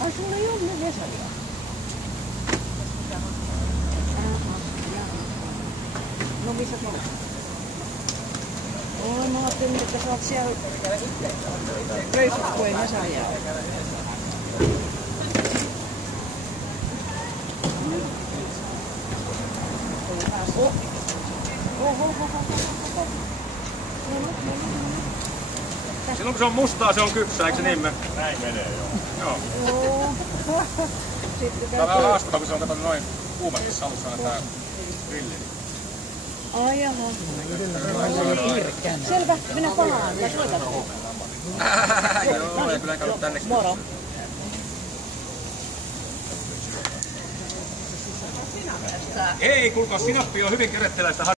Ai sulla ei ole nyt Vesalia? No missä se on? Mä ajattelin, että sä oot siellä reissussa, kun ei Vesalia ole. Silloin kun se on mustaa, se on kypsää, eikö se niin mene? Näin menee, joo. Joo. Tää on vähän haastavaa, kun se on katsonut noin kuumatissa alussa aina tää grilli. Ai jaha. Selvä, minä palaan. Mä soitan. Joo, ja kyllä enkä ollut tänne. Moro. Ei, kuulkaa, sinappi on hyvin keretteläistä.